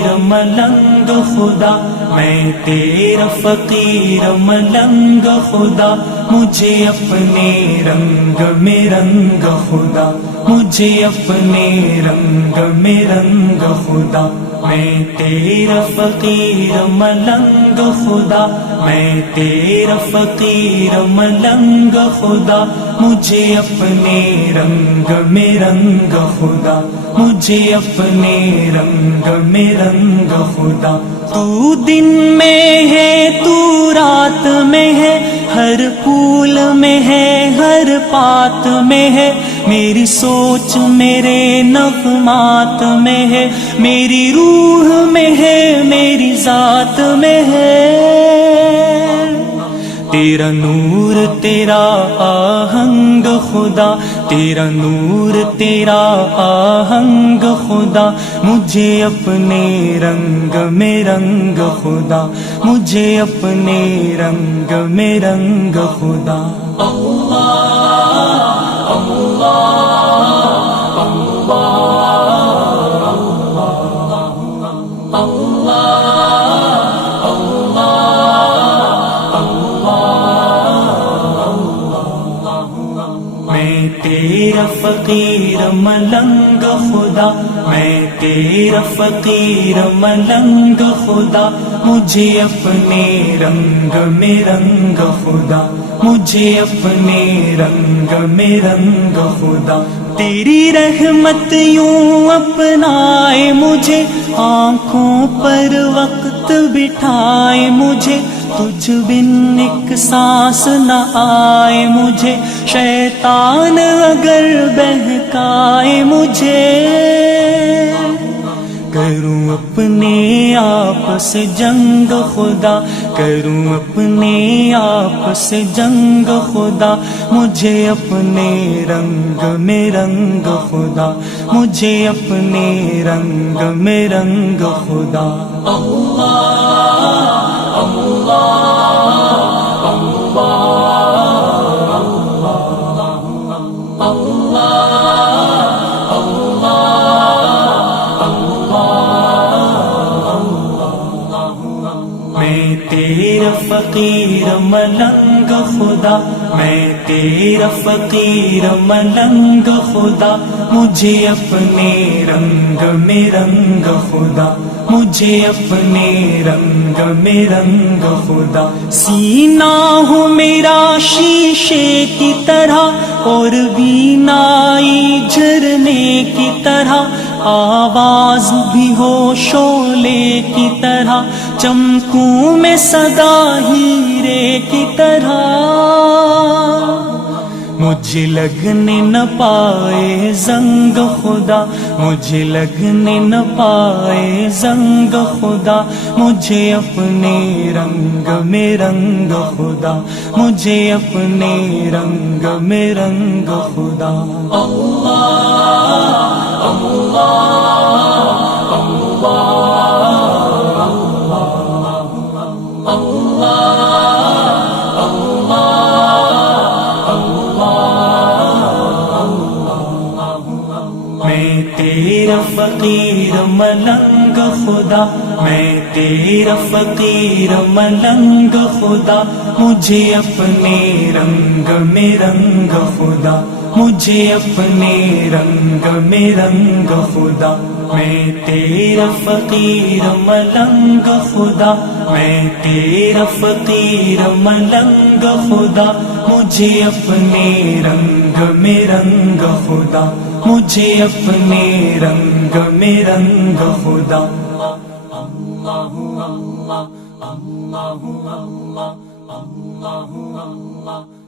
فقیر ملنگ خدا، میں تیرا فقیر ملنگ خدا، مجھے اپنے رنگ میں رنگ خدا، مجھے اپنے رنگ میں رنگ خدا، میں تیرا فقیر ملنگ خدا، میں تیرا فقیر ملنگ خدا، مجھے اپنے رنگ میں رنگ خدا، مجھے اپنے رنگ میں رنگ خدا۔ تو دن میں ہے تو رات میں ہے، ہر پھول میں ہے ہر پات میں ہے، میری سوچ میرے نغمات میں ہے، میری روح میں ہے میری ذات میں ہے، تیرا نور تیرا آہنگ خدا، تیرا نور تیرا آہنگ خدا، مجھے اپنے رنگ میں رنگ خدا، مجھے اپنے رنگ میں رنگ خدا۔ اللہ اللہ میں تیرا فقیر ملنگ خدا، میں تیرا فقیر ملنگ خدا، مجھے اپنے رنگ میں رنگ خدا، مجھے اپنے رنگ میں رنگ خدا۔ تیری رحمت یوں اپنائے مجھے، آنکھوں پر وقت بٹھائے مجھے، تجھ بن ایک سانس نہ آئے مجھے، شیطان اگر بہکائے مجھے، کروں اپنے آپ سے جنگ خدا، کروں اپنے آپ سے جنگ خدا، مجھے اپنے رنگ میں رنگ خدا، مجھے اپنے رنگ میں رنگ خدا۔ اللہ اللہ میں تیرا فقیر ملنگ خدا، میں تیرا فقیر ملنگ خدا، مجھے اپنے رنگ میں رنگ خدا، مجھے اپنے رنگ میں رنگ خدا۔ سینہ ہو میرا شیشے کی طرح، اور بینائی جھرنے کی طرح، آواز بھی ہو شعلے کی طرح، چمکوں میں سدا ہیرے کی طرح، مجھے لگنے نہ پائے زنگ خدا، مجھے لگنے نہ پائے زنگ خدا، مجھے اپنے رنگ میں رنگ خدا، مجھے اپنے رنگ میں رنگ خدا۔ اللہ اللہ میں تیرا فقیر ملنگ خدا، میں تیرا فقیر ملنگ خدا، مجھے اپنے رنگ میں رنگ خدا، مجھے اپنے رنگ میں رنگ خدا۔ میں تیرا فقیر ملنگ خدا، میں تیرا فقیر ملنگ خدا، مجھے اپنے رنگ میں رنگ خدا، مجھے اپنے رنگ میں رنگ خدا۔ اللہ اللہ اللہ اللہ اللہ اللہ